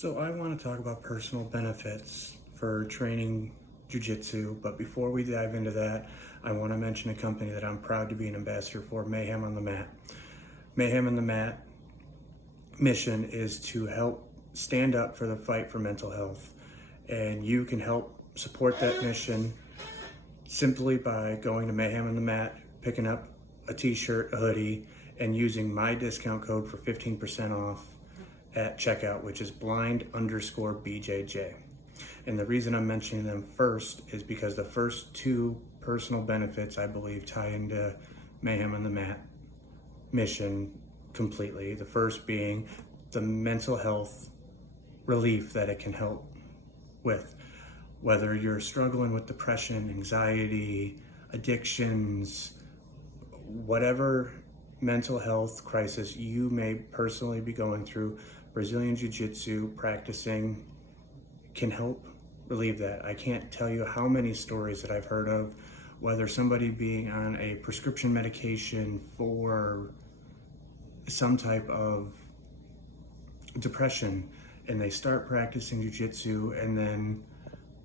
So I want to talk about personal benefits for training jiu-jitsu, but before we dive into that, I want to mention a company that I'm proud to be an ambassador for, Mayhem on the Mat. Mayhem on the Mat mission is to help stand up for the fight for mental health, and you can help support that mission simply by going to Mayhem on the Mat, picking up a t-shirt, a hoodie, and using my discount code for 15% off at checkout, which is blind_BJJ. And the reason I'm mentioning them first is because the first two personal benefits, I believe, tie into Mayhem on the Mat mission completely. The first being the mental health relief that it can help with. Whether you're struggling with depression, anxiety, addictions, whatever mental health crisis you may personally be going through, Brazilian Jiu-Jitsu practicing can help relieve that. I can't tell you how many stories that I've heard of, whether somebody being on a prescription medication for some type of depression, and they start practicing Jiu-Jitsu, and then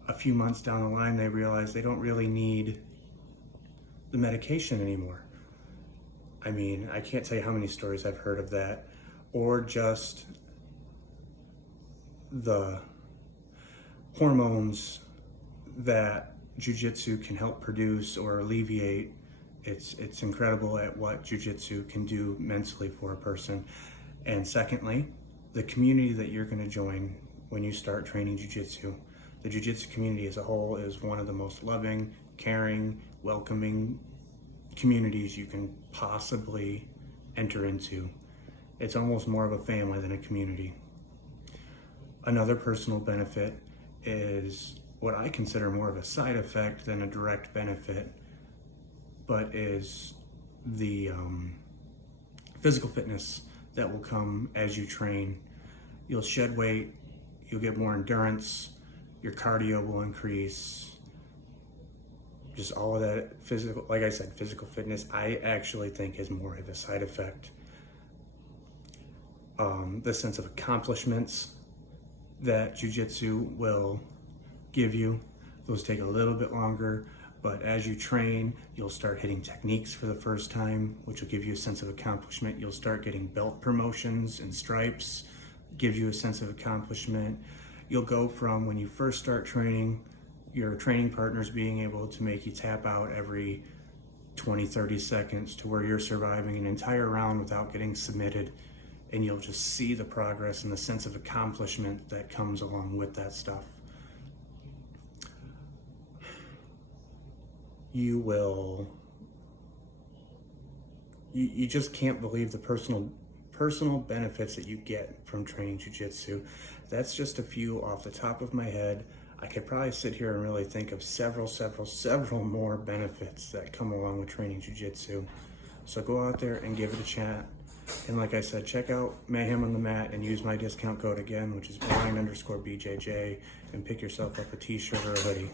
a few months down the line they realize they don't really need the medication anymore. I mean, I can't tell you how many stories I've heard of that, or just the hormones that jiu-jitsu can help produce or alleviate. It's incredible at what jiu-jitsu can do mentally for a person. And secondly, the community that you're going to join when you start training jiu-jitsu. The jiu-jitsu community as a whole is one of the most loving, caring, welcoming communities you can possibly enter into. It's almost more of a family than a community. Another personal benefit is what I consider more of a side effect than a direct benefit, but is the physical fitness that will come as you train. You'll shed weight, you'll get more endurance, your cardio will increase, just all of that physical, like I said, physical fitness, I actually think is more of a side effect. The sense of accomplishments that jiu-jitsu will give you, those take a little bit longer, but as you train, you'll start hitting techniques for the first time, which will give you a sense of accomplishment. You'll start getting belt promotions and stripes, gives you a sense of accomplishment. You'll go from when you first start training, your training partners being able to make you tap out every 20-30 seconds to where you're surviving an entire round without getting submitted, and you'll just see the progress and the sense of accomplishment that comes along with that stuff. You just can't believe the personal benefits that you get from training jiu-jitsu. That's just a few off the top of my head. I could probably sit here and really think of several more benefits that come along with training jiu-jitsu. So go out there and give it a chat. And like I said, check out Mayhem on the Mat and use my discount code again, which is blind_BJJ, and pick yourself up a t-shirt or a hoodie.